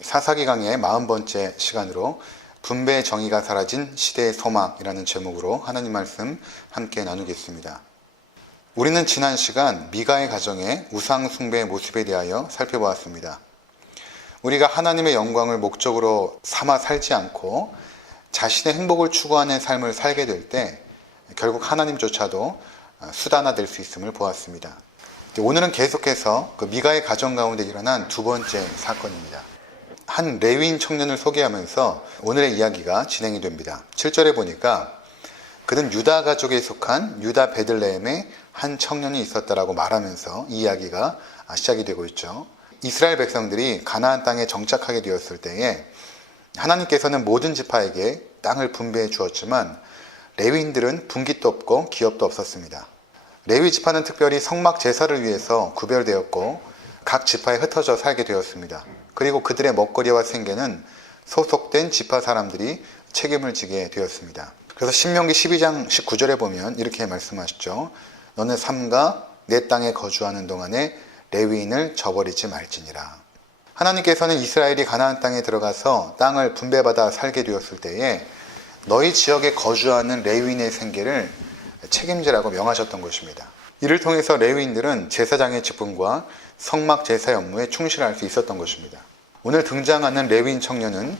사사기 강의 40번째 시간으로 분배의 정의가 사라진 시대의 소망이라는 제목으로 하나님 말씀 함께 나누겠습니다. 우리는 지난 시간 미가의 가정의 우상 숭배의 모습에 대하여 살펴보았습니다. 우리가 하나님의 영광을 목적으로 삼아 살지 않고 자신의 행복을 추구하는 삶을 살게 될 때 결국 하나님조차도 수단화될 수 있음을 보았습니다. 오늘은 계속해서 그 미가의 가정 가운데 일어난 두 번째 사건입니다. 한 레위인 청년을 소개하면서 오늘의 이야기가 진행이 됩니다. 7절에 보니까 그는 유다 가족에 속한 유다 베들레헴에 한 청년이 있었다라고 말하면서 이 이야기가 시작이 되고 있죠. 이스라엘 백성들이 가나안 땅에 정착하게 되었을 때에 하나님께서는 모든 지파에게 땅을 분배해 주었지만 레위인들은 분깃도 없고 기업도 없었습니다. 레위 지파는 특별히 성막 제사를 위해서 구별되었고 각 지파에 흩어져 살게 되었습니다. 그리고 그들의 먹거리와 생계는 소속된 지파 사람들이 책임을 지게 되었습니다. 그래서 신명기 12장 19절에 보면 이렇게 말씀하시죠. 너는 삼가 내 땅에 거주하는 동안에 레위인을 저버리지 말지니라. 하나님께서는 이스라엘이 가나안 땅에 들어가서 땅을 분배받아 살게 되었을 때에 너희 지역에 거주하는 레위인의 생계를 책임지라고 명하셨던 것입니다. 이를 통해서 레위인들은 제사장의 직분과 성막 제사 업무에 충실할 수 있었던 것입니다. 오늘 등장하는 레위인 청년은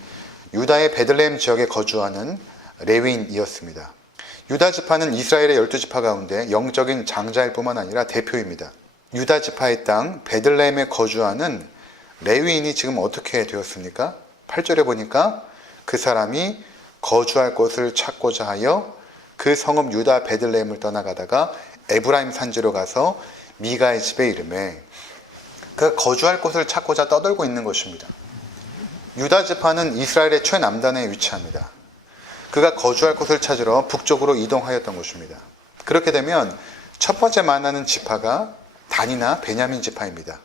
유다의 베들레헴 지역에 거주하는 레위인이었습니다. 유다 지파는 이스라엘의 12지파 가운데 영적인 장자일 뿐만 아니라 대표입니다. 유다 지파의 땅 베들레헴에 거주하는 레위인이 지금 어떻게 되었습니까? 8절에 보니까 그 사람이 거주할 곳을 찾고자 하여 그 성읍 유다 베들레헴을 떠나가다가 에브라임 산지로 가서 미가의 집에 이르매 그가 거주할 곳을 찾고자 떠돌고 있는 것입니다. 유다 지파는 이스라엘의 최남단에 위치합니다. 그가 거주할 곳을 찾으러 북쪽으로 이동하였던 것입니다. 그렇게 되면 첫 번째 만나는 지파가 단이나 베냐민 지파입니다.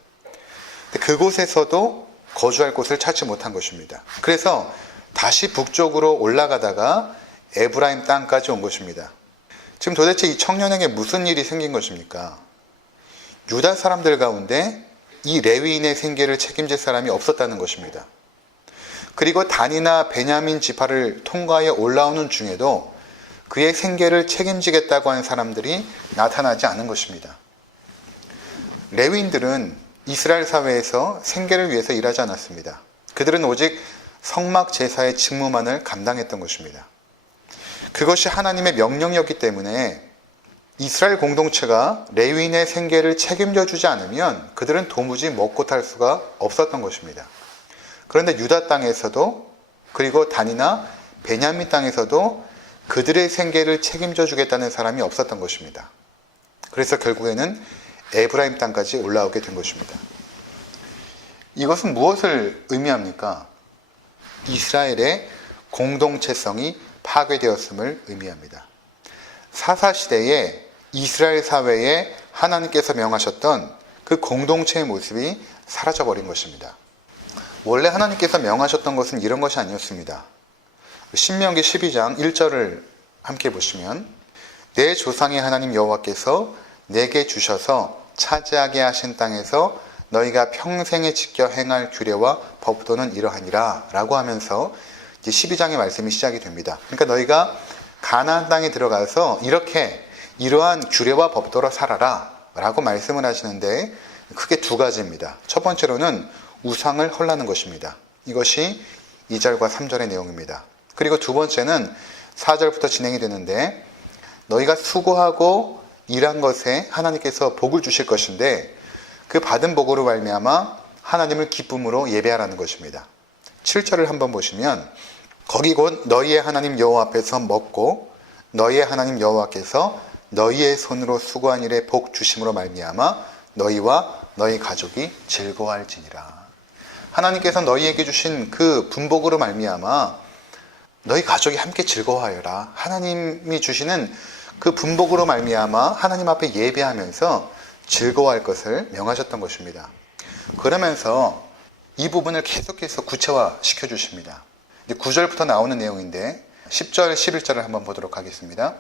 그곳에서도 거주할 곳을 찾지 못한 것입니다. 그래서 다시 북쪽으로 올라가다가 에브라임 땅까지 온 것입니다. 지금 도대체 이 청년에게 무슨 일이 생긴 것입니까? 유다 사람들 가운데 이 레위인의 생계를 책임질 사람이 없었다는 것입니다. 그리고 단이나 베냐민 지파를 통과하여 올라오는 중에도 그의 생계를 책임지겠다고 하는 사람들이 나타나지 않은 것입니다. 레위인들은 이스라엘 사회에서 생계를 위해서 일하지 않았습니다. 그들은 오직 성막 제사의 직무만을 감당했던 것입니다. 그것이 하나님의 명령이었기 때문에 이스라엘 공동체가 레위인의 생계를 책임져 주지 않으면 그들은 도무지 먹고 살 수가 없었던 것입니다. 그런데 유다 땅에서도 그리고 단이나 베냐민 땅에서도 그들의 생계를 책임져 주겠다는 사람이 없었던 것입니다. 그래서 결국에는 에브라임 땅까지 올라오게 된 것입니다. 이것은 무엇을 의미합니까? 이스라엘의 공동체성이 파괴되었음을 의미합니다. 사사시대에 이스라엘 사회에 하나님께서 명하셨던 그 공동체의 모습이 사라져버린 것입니다. 원래 하나님께서 명하셨던 것은 이런 것이 아니었습니다. 신명기 12장 1절을 함께 보시면 내 조상의 하나님 여호와께서 내게 주셔서 차지하게 하신 땅에서 너희가 평생에 지켜 행할 규례와 법도는 이러하니라 라고 하면서 이제 12장의 말씀이 시작이 됩니다. 그러니까 너희가 가나안 땅에 들어가서 이러한 규례와 법도로 살아라 라고 말씀을 하시는데 크게 두 가지입니다. 첫 번째로는 우상을 헐라는 것입니다. 이것이 2절과 3절의 내용입니다. 그리고 두 번째는 4절부터 진행이 되는데 너희가 수고하고 일한 것에 하나님께서 복을 주실 것인데 그 받은 복으로 말미암아 하나님을 기쁨으로 예배하라는 것입니다. 7절을 한번 보시면 거기 곧 너희의 하나님 여호와 앞에서 먹고 너희의 하나님 여호와께서 너희의 손으로 수고한 일에 복 주심으로 말미암아 너희와 너희 가족이 즐거워할지니라. 하나님께서 너희에게 주신 그 분복으로 말미암아 너희 가족이 함께 즐거워하여라. 하나님이 주시는 그 분복으로 말미암아 하나님 앞에 예배하면서 즐거워할 것을 명하셨던 것입니다. 그러면서 이 부분을 계속해서 구체화시켜 주십니다. 9절부터 나오는 내용인데 10절, 11절을 한번 보도록 하겠습니다.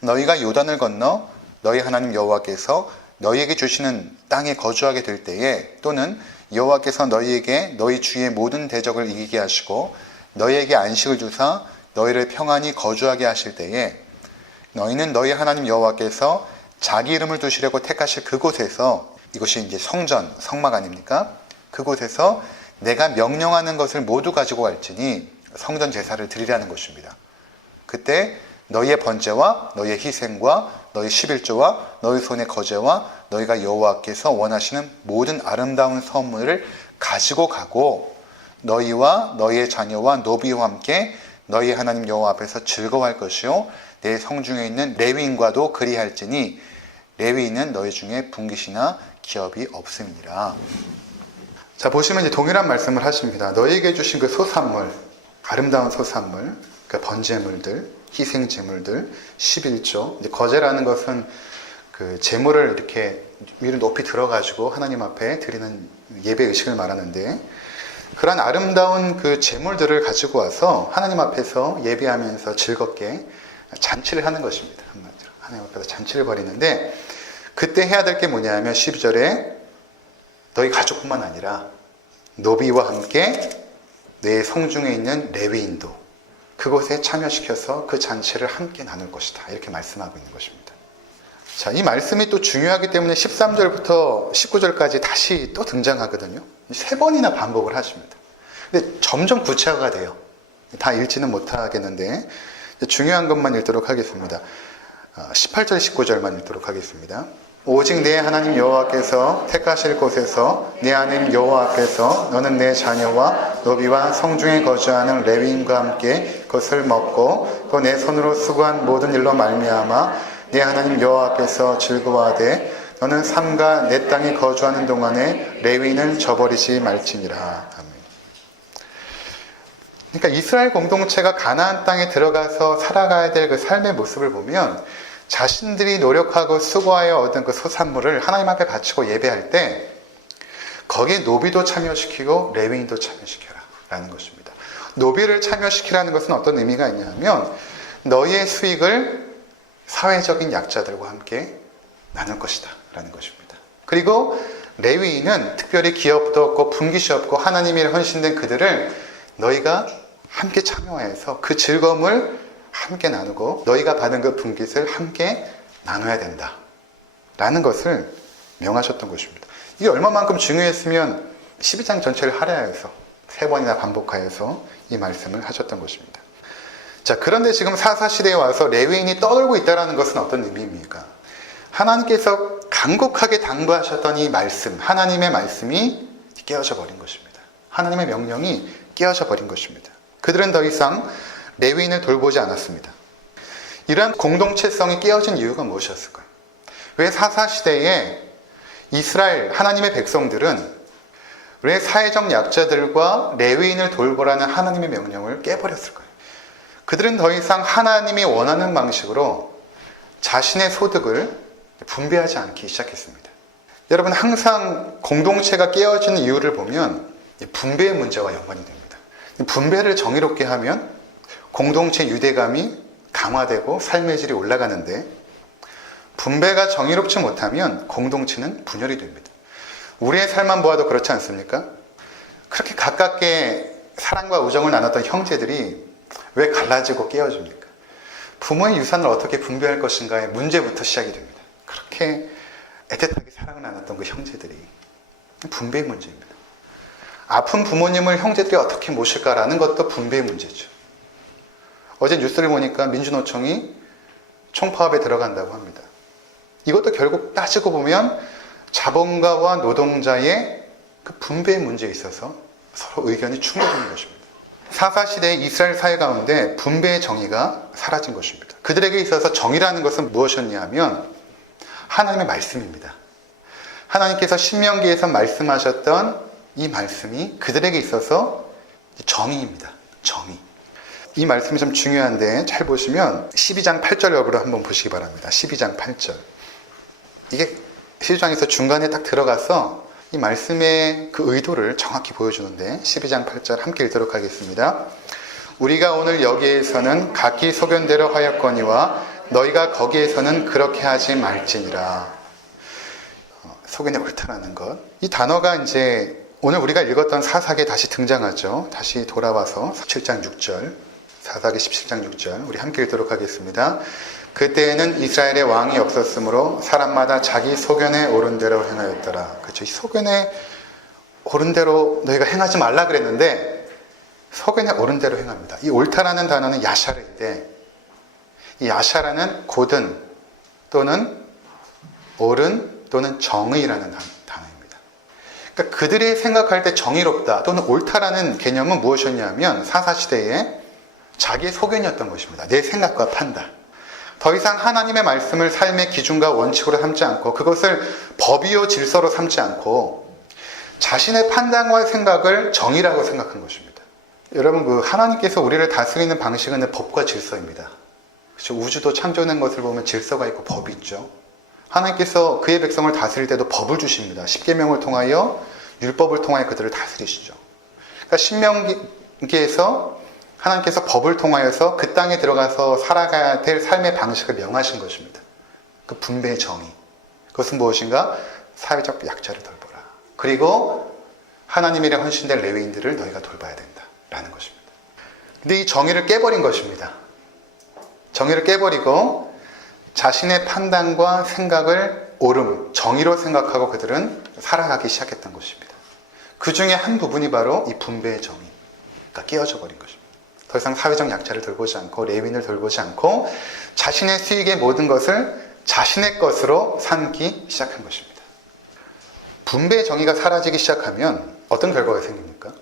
너희가 요단을 건너 너희 하나님 여호와께서 너희에게 주시는 땅에 거주하게 될 때에 또는 여호와께서 너희에게 너희 주의 모든 대적을 이기게 하시고 너희에게 안식을 주사 너희를 평안히 거주하게 하실 때에 너희는 너희 하나님 여호와께서 자기 이름을 두시려고 택하실 그곳에서, 이것이 이제 성전, 성막 아닙니까? 그곳에서 내가 명령하는 것을 모두 가지고 갈지니 성전 제사를 드리라는 것입니다. 그때 너희의 번제와 너희의 희생과 너희 11조와 너희 손의 거제와 너희가 여호와께서 원하시는 모든 아름다운 선물을 가지고 가고 너희와 너희의 자녀와 노비와 함께 너희 하나님 여호와 앞에서 즐거워할 것이요 내 성중에 있는 레위인과도 그리할지니 레위인은 너희 중에 분깃이나 기업이 없음이니라. 자, 보시면 이제 동일한 말씀을 하십니다. 너희에게 주신 그 소산물, 아름다운 소산물, 그 번제물들, 희생제물들, 11조. 이제 거제라는 것은 그 제물을 이렇게 위로 높이 들어가지고 하나님 앞에 드리는 예배 의식을 말하는데, 그런 아름다운 그 제물들을 가지고 와서 하나님 앞에서 예배하면서 즐겁게 잔치를 하는 것입니다. 한마디로 하나님 앞에서 잔치를 벌이는데, 그때 해야 될 게 뭐냐면 12절에 너희 가족뿐만 아니라 노비와 함께 내 성중에 있는 레위인도 그곳에 참여시켜서 그 잔치를 함께 나눌 것이다, 이렇게 말씀하고 있는 것입니다. 자, 이 말씀이 또 중요하기 때문에 13절부터 19절까지 다시 또 등장하거든요. 3번이나 반복을 하십니다. 근데 점점 구체화가 돼요. 다 읽지는 못하겠는데 중요한 것만 읽도록 하겠습니다. 18절 19절만 읽도록 하겠습니다. 오직 내 하나님 여호와께서 택하실 곳에서 내 하나님 여호와 앞에서 너는 내 자녀와 노비와 성중에 거주하는 레위인과 함께 그것을 먹고 또 내 손으로 수고한 모든 일로 말미암아 내 하나님 여호와 앞에서 즐거워하되 너는 삼가 내 땅에 거주하는 동안에 레위인을 저버리지 말지니라. 아멘. 그러니까 이스라엘 공동체가 가나안 땅에 들어가서 살아가야 될 그 삶의 모습을 보면 자신들이 노력하고 수고하여 얻은 그 소산물을 하나님 앞에 바치고 예배할 때 거기에 노비도 참여시키고 레위인도 참여시켜라 라는 것입니다. 노비를 참여시키라는 것은 어떤 의미가 있냐면 너희의 수익을 사회적인 약자들과 함께 나눌 것이다 라는 것입니다. 그리고 레위인은 특별히 기업도 없고 분깃이 없고 하나님이 헌신된 그들을 너희가 함께 참여해서 그 즐거움을 함께 나누고 너희가 받은 그 분깃을 함께 나눠야 된다 라는 것을 명하셨던 것입니다. 이게 얼마만큼 중요했으면 12장 전체를 할애하여서 3번이나 반복하여서 이 말씀을 하셨던 것입니다. 자, 그런데 지금 사사시대에 와서 레위인이 떠돌고 있다는 것은 어떤 의미입니까? 하나님께서 간곡하게 당부하셨던 이 말씀, 하나님의 말씀이 깨어져 버린 것입니다. 하나님의 명령이 깨어져 버린 것입니다. 그들은 더 이상 레위인을 돌보지 않았습니다. 이러한 공동체성이 깨어진 이유가 무엇이었을까요? 왜 사사시대에 이스라엘 하나님의 백성들은 왜 사회적 약자들과 레위인을 돌보라는 하나님의 명령을 깨버렸을까요? 그들은 더 이상 하나님이 원하는 방식으로 자신의 소득을 분배하지 않기 시작했습니다. 여러분, 항상 공동체가 깨어지는 이유를 보면 분배의 문제와 연관이 됩니다. 분배를 정의롭게 하면 공동체 유대감이 강화되고 삶의 질이 올라가는데 분배가 정의롭지 못하면 공동체는 분열이 됩니다. 우리의 삶만 보아도 그렇지 않습니까? 그렇게 가깝게 사랑과 우정을 나눴던 형제들이 왜 갈라지고 깨어집니까? 부모의 유산을 어떻게 분배할 것인가의 문제부터 시작이 됩니다. 그렇게 애틋하게 사랑을 나눴던 그 형제들이 분배의 문제입니다. 아픈 부모님을 형제들이 어떻게 모실까라는 것도 분배의 문제죠. 어제 뉴스를 보니까 민주노총이 총파업에 들어간다고 합니다. 이것도 결국 따지고 보면 자본가와 노동자의 그 분배의 문제에 있어서 서로 의견이 충돌하는 것입니다. 사사시대의 이스라엘 사회 가운데 분배의 정의가 사라진 것입니다. 그들에게 있어서 정의라는 것은 무엇이었냐 하면 하나님의 말씀입니다. 하나님께서 신명기에서 말씀하셨던 이 말씀이 그들에게 있어서 정의입니다. 정의. 이 말씀이 좀 중요한데 잘 보시면 12장 8절 여부를 한번 보시기 바랍니다. 12장 8절. 이게 12장에서 중간에 딱 들어가서 이 말씀의 그 의도를 정확히 보여주는데 12장 8절 함께 읽도록 하겠습니다. 우리가 오늘 여기에서는 각기 소견대로 하였거니와 너희가 거기에서는 그렇게 하지 말지니라. 소견이 옳다라는 것. 이 단어가 이제 오늘 우리가 읽었던 사사기에 다시 등장하죠. 다시 돌아와서 17장 6절, 사사기 17장 6절 우리 함께 읽도록 하겠습니다. 그때에는 이스라엘의 왕이 없었으므로 사람마다 자기 소견에 옳은 대로 행하였더라. 그렇죠. 이 소견에 옳은 대로 너희가 행하지 말라 그랬는데 소견에 옳은 대로 행합니다. 이 옳다라는 단어는 야샤르인데 이 야샤라는 고든 또는 옳은 또는 정의라는 단어입니다. 그러니까 그들이 생각할 때 정의롭다 또는 옳다라는 개념은 무엇이었냐면 사사시대에 자기의 소견이었던 것입니다. 내 생각과 판단. 더 이상 하나님의 말씀을 삶의 기준과 원칙으로 삼지 않고 그것을 법이요 질서로 삼지 않고 자신의 판단과 생각을 정의라고 생각한 것입니다. 여러분, 하나님께서 우리를 다스리는 방식은 법과 질서입니다. 그렇죠? 우주도 창조된 것을 보면 질서가 있고 법이 있죠. 하나님께서 그의 백성을 다스릴 때도 법을 주십니다. 십계명을 통하여 율법을 통하여 그들을 다스리시죠. 그러니까 신명기에서 하나님께서 법을 통하여서 그 땅에 들어가서 살아가야 될 삶의 방식을 명하신 것입니다. 그 분배의 정의. 그것은 무엇인가? 사회적 약자를 돌보라. 그리고 하나님 일에 헌신된 레위인들을 너희가 돌봐야 된다라는 것입니다. 근데 이 정의를 깨버린 것입니다. 정의를 깨버리고 자신의 판단과 생각을 옳음, 정의로 생각하고 그들은 살아가기 시작했던 것입니다. 그 중에 한 부분이 바로 이 분배의 정의가 깨어져 버린 것입니다. 더 이상 사회적 약자를 돌보지 않고 레위인을 돌보지 않고 자신의 수익의 모든 것을 자신의 것으로 삼기 시작한 것입니다. 분배의 정의가 사라지기 시작하면 어떤 결과가 생깁니까?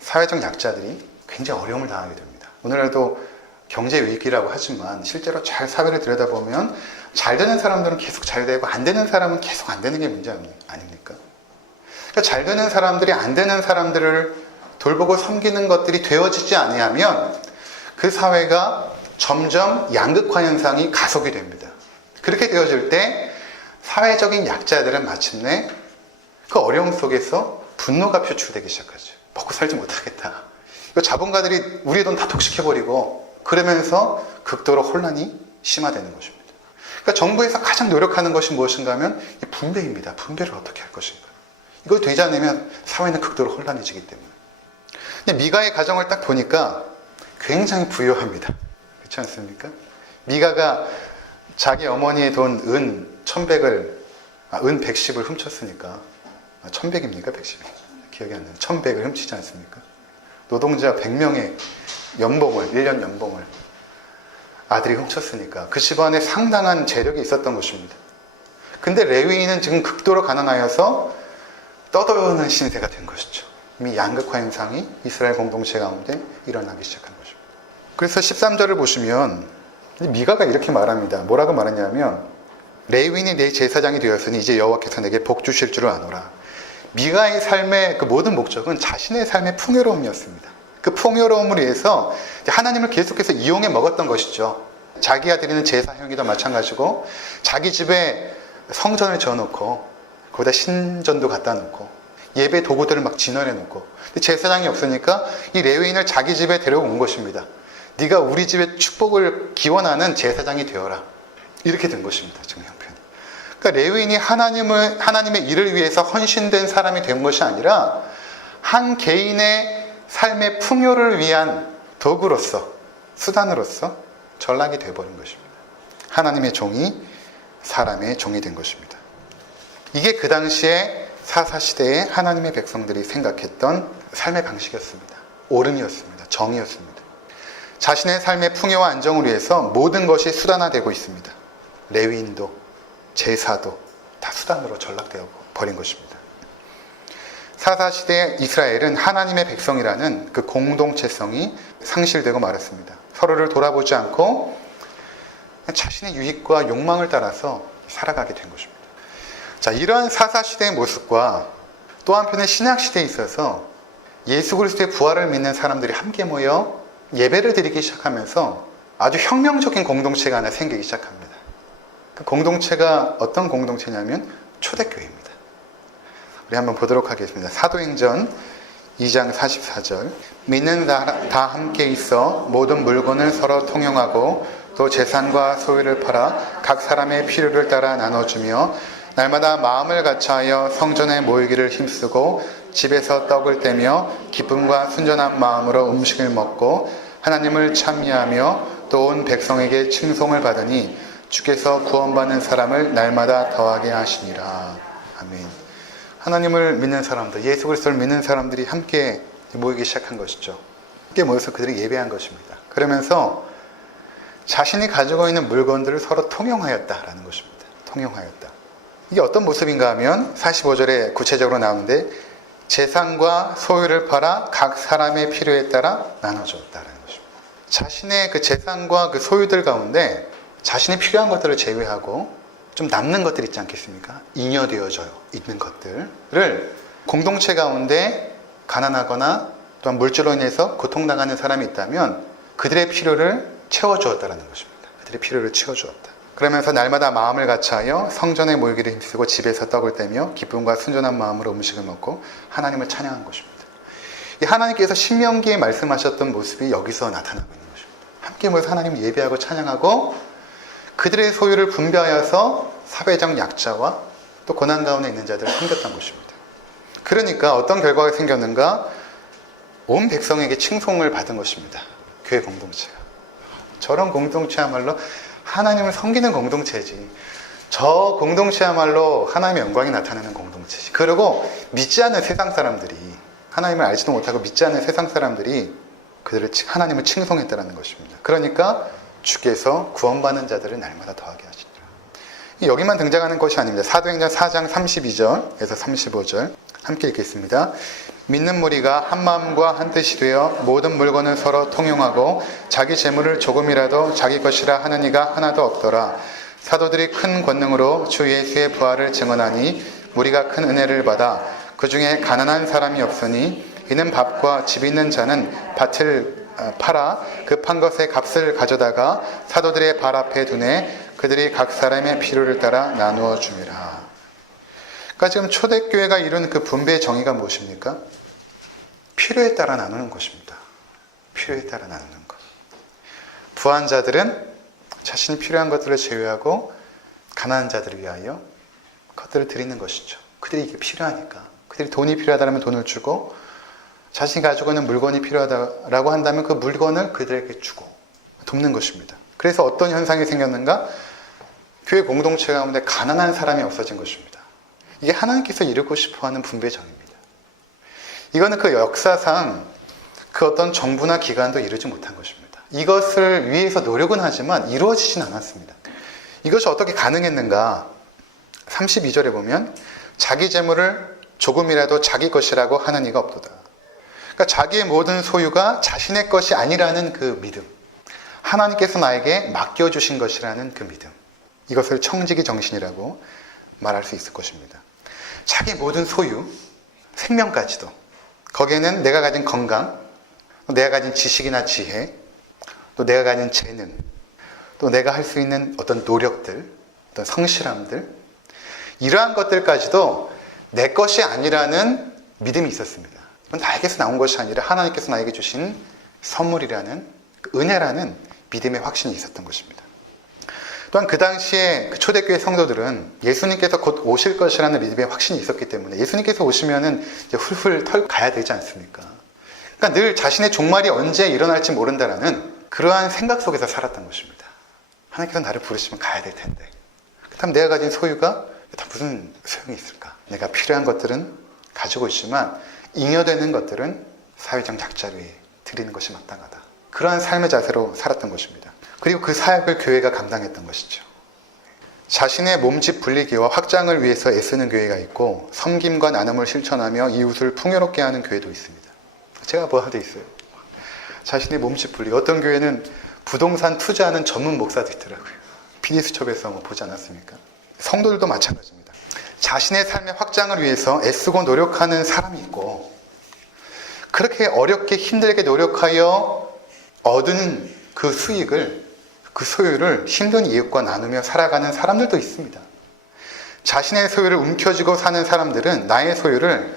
사회적 약자들이 굉장히 어려움을 당하게 됩니다. 오늘날도 경제 위기라고 하지만 실제로 잘 사회를 들여다보면 잘 되는 사람들은 계속 잘 되고 안 되는 사람은 계속 안 되는 게 문제 아닙니까? 그러니까 잘 되는 사람들이 안 되는 사람들을 돌보고 섬기는 것들이 되어지지 아니하면 그 사회가 점점 양극화 현상이 가속이 됩니다. 그렇게 되어질 때 사회적인 약자들은 마침내 그 어려움 속에서 분노가 표출되기 시작하죠. 먹고 살지 못하겠다. 자본가들이 우리의 돈 다 독식해버리고 그러면서 극도로 혼란이 심화되는 것입니다. 그러니까 정부에서 가장 노력하는 것이 무엇인가 하면 이 분배입니다. 분배를 어떻게 할 것인가. 이걸 되지 않으면 사회는 극도로 혼란해지기 때문에. 근데 미가의 가정을 딱 보니까 굉장히 부유합니다. 그렇지 않습니까? 미가가 자기 어머니의 돈 은 110을 훔쳤으니까 1100입니까? 110이? 기억이 안 나요. 1100을 훔치지 않습니까? 노동자 100명의 연봉을, 1년 연봉을 아들이 훔쳤으니까 그 집안에 상당한 재력이 있었던 것입니다. 근데 레위인은 지금 극도로 가난하여서 떠도는 신세가 된 것이죠. 이미 양극화 현상이 이스라엘 공동체 가운데 일어나기 시작한 것입니다. 그래서 13절을 보시면 미가가 이렇게 말합니다. 뭐라고 말하냐면 레위인이 내 제사장이 되었으니 이제 여호와께서 내게 복 주실 줄을 아노라. 미가의 삶의 그 모든 목적은 자신의 삶의 풍요로움이었습니다. 그 풍요로움을 위해서 하나님을 계속해서 이용해 먹었던 것이죠. 자기가 드리는 제사 행위도 마찬가지고 자기 집에 성전을 지어놓고 거기다 신전도 갖다 놓고 예배 도구들을 막 진열해 놓고 제사장이 없으니까 이 레위인을 자기 집에 데려온 것입니다. 네가 우리 집의 축복을 기원하는 제사장이 되어라. 이렇게 된 것입니다. 지금 형편이. 그러니까 레위인이 하나님의 일을 위해서 헌신된 사람이 된 것이 아니라 한 개인의 삶의 풍요를 위한 도구로서, 수단으로서 전락이 되어버린 것입니다. 하나님의 종이 사람의 종이 된 것입니다. 이게 그 당시에 사사시대에 하나님의 백성들이 생각했던 삶의 방식이었습니다. 옳음이었습니다. 정의였습니다. 자신의 삶의 풍요와 안정을 위해서 모든 것이 수단화되고 있습니다. 레위인도 제사도 다 수단으로 전락되어 버린 것입니다. 사사시대 이스라엘은 하나님의 백성이라는 그 공동체성이 상실되고 말았습니다. 서로를 돌아보지 않고 자신의 유익과 욕망을 따라서 살아가게 된 것입니다. 자, 이러한 사사시대의 모습과 또 한편의 신약시대에 있어서 예수 그리스도의 부활을 믿는 사람들이 함께 모여 예배를 드리기 시작하면서 아주 혁명적인 공동체가 하나 생기기 시작합니다. 그 공동체가 어떤 공동체냐면 초대교회입니다. 우리 한번 보도록 하겠습니다. 사도행전 2장 44절. 믿는 다 함께 있어 모든 물건을 서로 통용하고 또 재산과 소유를 팔아 각 사람의 필요를 따라 나눠주며 날마다 마음을 같이하여 성전에 모이기를 힘쓰고 집에서 떡을 떼며 기쁨과 순전한 마음으로 음식을 먹고 하나님을 찬미하며 또 온 백성에게 칭송을 받으니 주께서 구원받는 사람을 날마다 더하게 하시니라. 아멘. 하나님을 믿는 사람들, 예수 그리스도를 믿는 사람들이 함께 모이기 시작한 것이죠. 함께 모여서 그들이 예배한 것입니다. 그러면서 자신이 가지고 있는 물건들을 서로 통용하였다라는 것입니다. 통용하였다. 이게 어떤 모습인가 하면 45절에 구체적으로 나오는데 재산과 소유를 팔아 각 사람의 필요에 따라 나눠줬다라는 것입니다. 자신의 그 재산과 그 소유들 가운데 자신이 필요한 것들을 제외하고 좀 남는 것들 있지 않겠습니까? 잉여되어져 있는 것들을 공동체 가운데 가난하거나 또한 물질로 인해서 고통당하는 사람이 있다면 그들의 필요를 채워주었다는 것입니다. 그들의 필요를 채워주었다. 그러면서 날마다 마음을 같이하여 성전에 모이기를 힘쓰고 집에서 떡을 떼며 기쁨과 순전한 마음으로 음식을 먹고 하나님을 찬양한 것입니다. 이 하나님께서 신명기에 말씀하셨던 모습이 여기서 나타나고 있는 것입니다. 함께 모여서 하나님을 예배하고 찬양하고 그들의 소유를 분배하여서 사회적 약자와 또 고난 가운데 있는 자들을 섬겼던 것입니다. 그러니까 어떤 결과가 생겼는가? 온 백성에게 칭송을 받은 것입니다. 교회 공동체가. 저런 공동체야말로 하나님을 섬기는 공동체지. 저 공동체야말로 하나님의 영광이 나타나는 공동체지. 그리고 믿지 않는 세상 사람들이, 하나님을 알지도 못하고 믿지 않는 세상 사람들이 그들을 하나님을 칭송했다는 것입니다. 그러니까 주께서 구원받는 자들을 날마다 더하게 하시더라. 여기만 등장하는 것이 아닙니다. 사도행전 4장 32절에서 35절 함께 읽겠습니다. 믿는 무리가 한 마음과 한 뜻이 되어 모든 물건을 서로 통용하고 자기 재물을 조금이라도 자기 것이라 하는 이가 하나도 없더라. 사도들이 큰 권능으로 주 예수의 부활을 증언하니 무리가 큰 은혜를 받아 그 중에 가난한 사람이 없으니 이는 밥과 집 있는 자는 밭을 팔아 그 판 것의 값을 가져다가 사도들의 발 앞에 두네 그들이 각 사람의 필요를 따라 나누어 줍니다. 그러니까 지금 초대교회가 이룬 그 분배의 정의가 무엇입니까? 필요에 따라 나누는 것입니다. 필요에 따라 나누는 것. 부한 자들은 자신이 필요한 것들을 제외하고 가난한 자들을 위하여 그것들을 드리는 것이죠. 그들이 이게 필요하니까. 그들이 돈이 필요하다면 돈을 주고 자신이 가지고 있는 물건이 필요하다고 한다면 그 물건을 그들에게 주고 돕는 것입니다. 그래서 어떤 현상이 생겼는가? 교회 공동체 가운데 가난한 사람이 없어진 것입니다. 이게 하나님께서 이루고 싶어하는 분배의 정의입니다. 이거는 그 역사상 그 어떤 정부나 기관도 이루지 못한 것입니다. 이것을 위해서 노력은 하지만 이루어지진 않았습니다. 이것이 어떻게 가능했는가? 32절에 보면 자기 재물을 조금이라도 자기 것이라고 하는 이가 없도다. 그러니까 자기의 모든 소유가 자신의 것이 아니라는 그 믿음. 하나님께서 나에게 맡겨주신 것이라는 그 믿음. 이것을 청지기 정신이라고 말할 수 있을 것입니다. 자기 모든 소유, 생명까지도. 거기에는 내가 가진 건강, 또 내가 가진 지식이나 지혜, 또 내가 가진 재능, 또 내가 할 수 있는 어떤 노력들, 어떤 성실함들, 이러한 것들까지도 내 것이 아니라는 믿음이 있었습니다. 나에게서 나온 것이 아니라 하나님께서 나에게 주신 선물이라는, 은혜라는 믿음의 확신이 있었던 것입니다. 또한 그 당시에 그 초대교회 성도들은 예수님께서 곧 오실 것이라는 믿음의 확신이 있었기 때문에 예수님께서 오시면은 이제 훌훌 털 가야 되지 않습니까? 그러니까 늘 자신의 종말이 언제 일어날지 모른다라는 그러한 생각 속에서 살았던 것입니다. 하나님께서 나를 부르시면 가야 될 텐데. 그렇다면 내가 가진 소유가 다 무슨 소용이 있을까? 내가 필요한 것들은 가지고 있지만 잉여되는 것들은 사회적 약자를 위해 드리는 것이 마땅하다. 그러한 삶의 자세로 살았던 것입니다. 그리고 그 사역을 교회가 감당했던 것이죠. 자신의 몸집 불리기와 확장을 위해서 애쓰는 교회가 있고 섬김과 나눔을 실천하며 이웃을 풍요롭게 하는 교회도 있습니다. 제가 뭐 하도 있어요. 자신의 몸집 불리기. 어떤 교회는 부동산 투자하는 전문 목사도 있더라고요. PD수첩에서 보지 않았습니까? 성도들도 마찬가지입니다. 자신의 삶의 확장을 위해서 애쓰고 노력하는 사람이 있고 그렇게 어렵게 힘들게 노력하여 얻은 그 수익을 그 소유를 힘든 이웃과 나누며 살아가는 사람들도 있습니다. 자신의 소유를 움켜쥐고 사는 사람들은 나의 소유를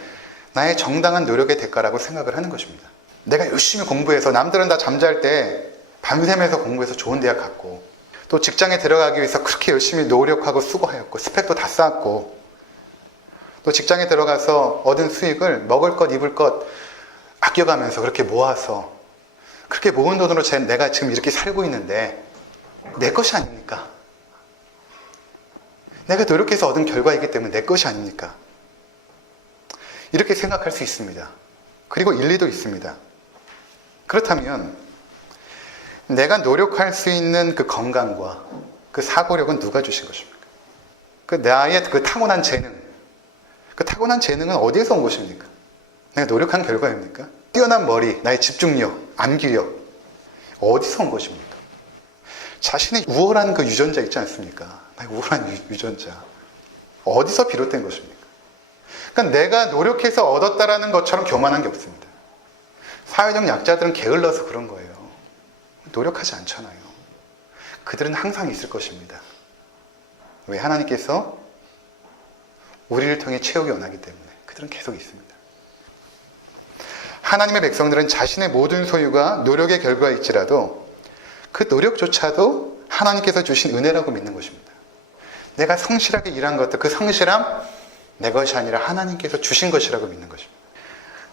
나의 정당한 노력의 대가라고 생각을 하는 것입니다. 내가 열심히 공부해서 남들은 다 잠잘 때 밤새면서 공부해서 좋은 대학 갔고 또 직장에 들어가기 위해서 그렇게 열심히 노력하고 수고하였고 스펙도 다 쌓았고 또 직장에 들어가서 얻은 수익을 먹을 것, 입을 것 아껴가면서 그렇게 모아서 그렇게 모은 돈으로 내가 지금 이렇게 살고 있는데 내 것이 아닙니까? 내가 노력해서 얻은 결과이기 때문에 내 것이 아닙니까? 이렇게 생각할 수 있습니다. 그리고 일리도 있습니다. 그렇다면 내가 노력할 수 있는 그 건강과 그 사고력은 누가 주신 것입니까? 그 나의 그 타고난 재능, 그 타고난 재능은 어디에서 온 것입니까? 내가 노력한 결과입니까? 뛰어난 머리, 나의 집중력, 암기력, 어디서 온 것입니까? 자신의 우월한 그 유전자 있지 않습니까? 나의 우월한 유전자, 어디서 비롯된 것입니까? 그러니까 내가 노력해서 얻었다라는 것처럼 교만한 게 없습니다. 사회적 약자들은 게을러서 그런 거예요. 노력하지 않잖아요. 그들은 항상 있을 것입니다. 왜? 하나님께서 우리를 통해 채우기 원하기 때문에 그들은 계속 있습니다. 하나님의 백성들은 자신의 모든 소유가 노력의 결과일지라도 그 노력조차도 하나님께서 주신 은혜라고 믿는 것입니다. 내가 성실하게 일한 것들, 그 성실함 내 것이 아니라 하나님께서 주신 것이라고 믿는 것입니다.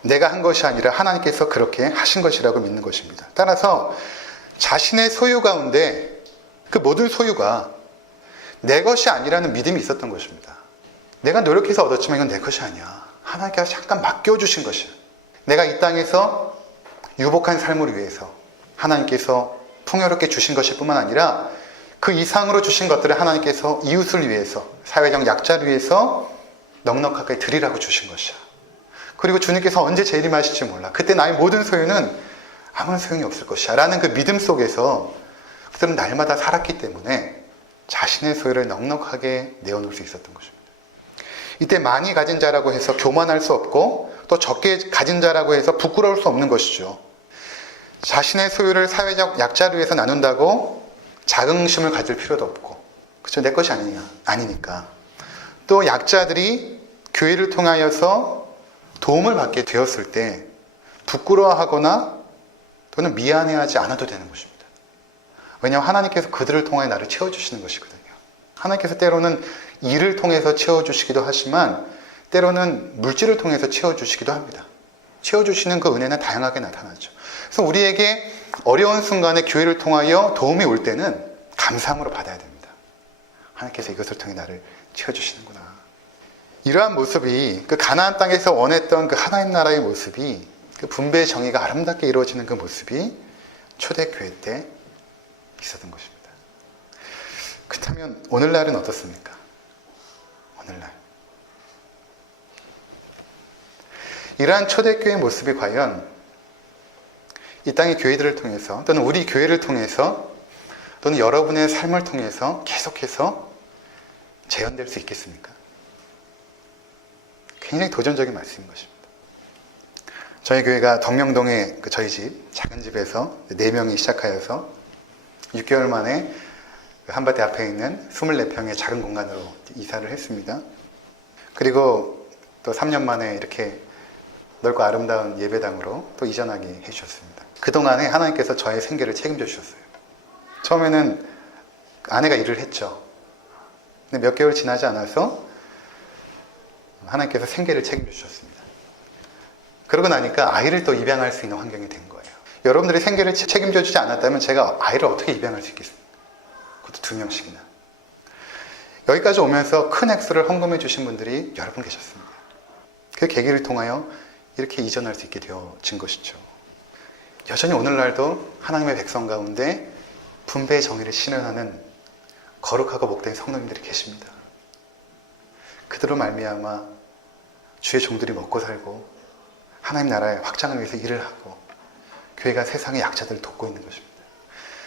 내가 한 것이 아니라 하나님께서 그렇게 하신 것이라고 믿는 것입니다. 따라서 자신의 소유 가운데 그 모든 소유가 내 것이 아니라는 믿음이 있었던 것입니다. 내가 노력해서 얻었지만 이건 내 것이 아니야. 하나님께서 잠깐 맡겨주신 것이야. 내가 이 땅에서 유복한 삶을 위해서 하나님께서 풍요롭게 주신 것일 뿐만 아니라 그 이상으로 주신 것들을 하나님께서 이웃을 위해서, 사회적 약자를 위해서 넉넉하게 드리라고 주신 것이야. 그리고 주님께서 언제 재림하실지 몰라. 그때 나의 모든 소유는 아무런 소용이 없을 것이야 라는 그 믿음 속에서 그들은 날마다 살았기 때문에 자신의 소유를 넉넉하게 내어놓을 수 있었던 것입니다. 이때 많이 가진 자라고 해서 교만할 수 없고 또 적게 가진 자라고 해서 부끄러울 수 없는 것이죠. 자신의 소유를 사회적 약자를 위해서 나눈다고 자긍심을 가질 필요도 없고, 그렇죠? 내 것이 아니니까. 또 약자들이 교회를 통하여서 도움을 받게 되었을 때 부끄러워하거나 또는 미안해하지 않아도 되는 것입니다. 왜냐하면 하나님께서 그들을 통해 나를 채워주시는 것이거든요. 하나님께서 때로는 일을 통해서 채워주시기도 하지만 때로는 물질을 통해서 채워주시기도 합니다. 채워주시는 그 은혜는 다양하게 나타나죠. 그래서 우리에게 어려운 순간에 교회를 통하여 도움이 올 때는 감사함으로 받아야 됩니다. 하나님께서 이것을 통해 나를 채워주시는구나. 이러한 모습이 그 가나안 땅에서 원했던 그 하나님 나라의 모습이, 그 분배의 정의가 아름답게 이루어지는 그 모습이 초대교회 때 있었던 것입니다. 그렇다면 오늘날은 어떻습니까? 오늘날 이러한 초대교회의 모습이 과연 이 땅의 교회들을 통해서 또는 우리 교회를 통해서 또는 여러분의 삶을 통해서 계속해서 재현될 수 있겠습니까? 굉장히 도전적인 말씀인 것입니다. 저희 교회가 덕명동의 저희 집, 작은 집에서 4명이 시작하여서 6개월 만에 한밭대 앞에 있는 24평의 작은 공간으로 이사를 했습니다. 그리고 또 3년 만에 이렇게 넓고 아름다운 예배당으로 또 이전하게 해주셨습니다. 그동안에 하나님께서 저의 생계를 책임져 주셨어요. 처음에는 아내가 일을 했죠. 근데 몇 개월 지나지 않아서 하나님께서 생계를 책임져 주셨습니다. 그러고 나니까 아이를 또 입양할 수 있는 환경이 된 거예요. 여러분들이 생계를 책임져 주지 않았다면 제가 아이를 어떻게 입양할 수 있겠습니까? 그것도 2명씩이나. 여기까지 오면서 큰 액수를 헌금해 주신 분들이 여러 분 계셨습니다. 그 계기를 통하여 이렇게 이전할 수 있게 되어진 것이죠. 여전히 오늘날도 하나님의 백성 가운데 분배의 정의를 실현하는 거룩하고 복된 성도님들이 계십니다. 그들로 말미암아 주의 종들이 먹고 살고 하나님 나라의 확장을 위해서 일을 하고 교회가 세상의 약자들을 돕고 있는 것입니다.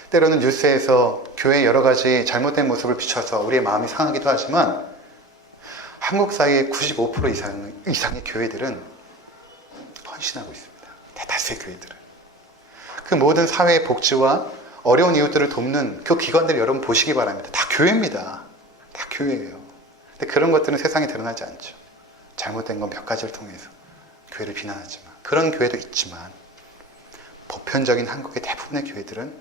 때로는 뉴스에서 교회의 여러 가지 잘못된 모습을 비춰서 우리의 마음이 상하기도 하지만 한국 사회의 95% 이상의 교회들은 헌신하고 있습니다. 대다수의 교회들은. 그 모든 사회의 복지와 어려운 이웃들을 돕는 그 기관들을 여러분 보시기 바랍니다. 다 교회입니다. 다 교회예요. 근데 그런 것들은 세상에 드러나지 않죠. 잘못된 건 몇 가지를 통해서 교회를 비난하지만, 그런 교회도 있지만 보편적인 한국의 대부분의 교회들은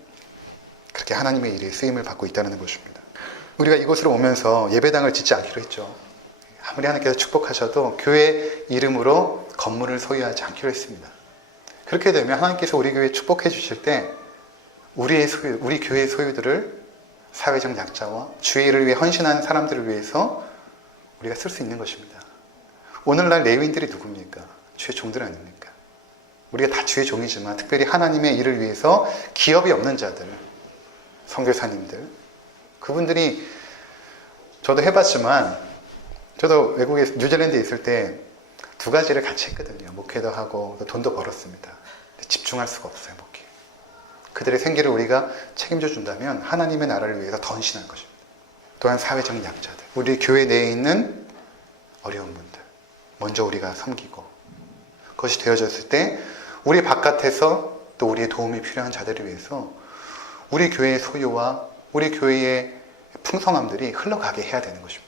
그렇게 하나님의 일에 쓰임을 받고 있다는 것입니다. 우리가 이곳으로 오면서 예배당을 짓지 않기로 했죠. 아무리 하나님께서 축복하셔도 교회 이름으로 건물을 소유하지 않기로 했습니다. 그렇게 되면 하나님께서 우리 교회 축복해 주실 때 우리 교회의 소유들을 사회적 약자와 주의 일을 위해 헌신하는 사람들을 위해서 우리가 쓸 수 있는 것입니다. 오늘날 레위인들이 누굽니까? 주의 종들 아닙니까? 우리가 다 주의 종이지만 특별히 하나님의 일을 위해서 기업이 없는 자들, 선교사님들, 그분들이 저도 해봤지만 저도 외국에 뉴질랜드에 있을 때 두 가지를 같이 했거든요. 목회도 하고 돈도 벌었습니다. 근데 집중할 수가 없어요. 목회. 그들의 생계를 우리가 책임져 준다면 하나님의 나라를 위해서 더 헌신할 것입니다. 또한 사회적 약자들, 우리 교회 내에 있는 어려운 분들 먼저 우리가 섬기고 그것이 되어졌을 때 우리 바깥에서 또 우리의 도움이 필요한 자들을 위해서 우리 교회의 소유와 우리 교회의 풍성함들이 흘러가게 해야 되는 것입니다.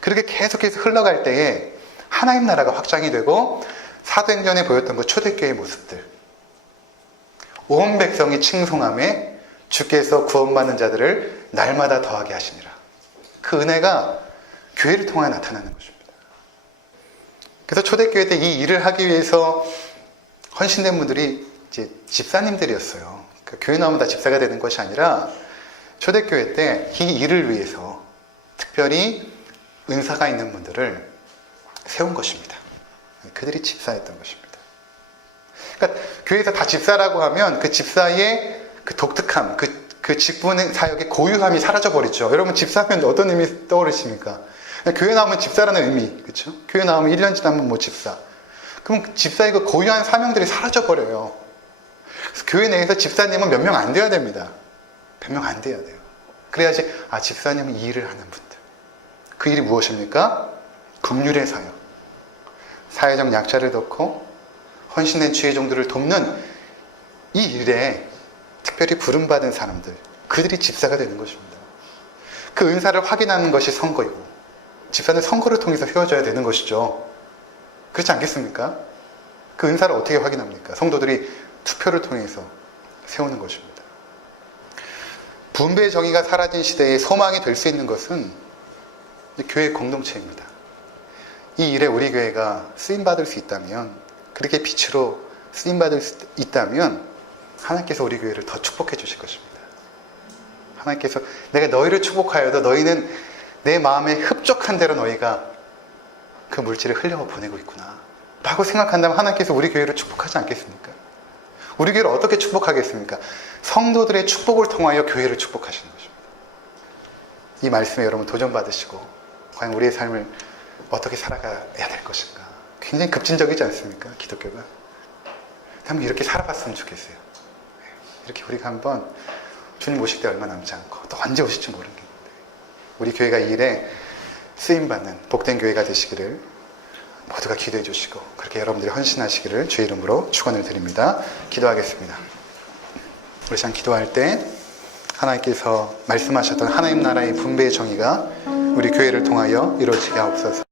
그렇게 계속해서 흘러갈 때에 하나님 나라가 확장이 되고 사도행전에 보였던 그 초대교회의 모습들, 온 백성이 칭송함에 주께서 구원받는 자들을 날마다 더하게 하시니라. 그 은혜가 교회를 통해 나타나는 것입니다. 그래서 초대교회 때 이 일을 하기 위해서 헌신된 분들이 이제 집사님들이었어요. 그러니까 교회 나오면 다 집사가 되는 것이 아니라 초대교회 때 이 일을 위해서 특별히 은사가 있는 분들을 세운 것입니다. 그들이 집사였던 것입니다. 그러니까 교회에서 다 집사라고 하면 그 집사의 그 독특함, 그 직분의 사역의 고유함이 사라져버리죠. 여러분 집사하면 어떤 의미 떠오르십니까? 교회 나오면 집사라는 의미, 그렇죠? 교회 나오면 1년 지나면 뭐 집사. 그럼 집사의 그 고유한 사명들이 사라져버려요. 그래서 교회 내에서 집사님은 몇 명 안 돼야 됩니다. 몇 명 안 돼야 돼요. 그래야지 집사님은 이 일을 하는 분들. 그 일이 무엇입니까? 긍휼의 사역. 사회적 약자를 돕고 헌신된 주의 종들을 돕는 이 일에 특별히 부름받은 사람들, 그들이 집사가 되는 것입니다. 그 은사를 확인하는 것이 선거이고 집사는 선거를 통해서 세워져야 되는 것이죠. 그렇지 않겠습니까? 그 은사를 어떻게 확인합니까? 성도들이 투표를 통해서 세우는 것입니다. 분배의 정의가 사라진 시대에 소망이 될 수 있는 것은 교회 공동체입니다. 이 일에 우리 교회가 쓰임받을 수 있다면, 그렇게 빛으로 쓰임받을 수 있다면 하나님께서 우리 교회를 더 축복해 주실 것입니다. 하나님께서 내가 너희를 축복하여도 너희는 내 마음에 흡족한 대로 너희가 그 물질을 흘려보내고 있구나 라고 생각한다면 하나님께서 우리 교회를 축복하지 않겠습니까? 우리 교회를 어떻게 축복하겠습니까? 성도들의 축복을 통하여 교회를 축복하시는 것입니다. 이 말씀에 여러분 도전받으시고 과연 우리의 삶을 어떻게 살아가야 될 것인가? 굉장히 급진적이지 않습니까? 기독교가. 한번 이렇게 살아봤으면 좋겠어요. 이렇게 우리가 한번 주님 오실 때 얼마 남지 않고 또 언제 오실지 모르겠는데 우리 교회가 이 일에 쓰임받는 복된 교회가 되시기를 모두가 기도해 주시고 그렇게 여러분들이 헌신하시기를 주의 이름으로 축원을 드립니다. 기도하겠습니다. 우리 참 기도할 때 하나님께서 말씀하셨던 하나님 나라의 분배의 정의가 우리 교회를 통하여 이루어지게 하옵소서.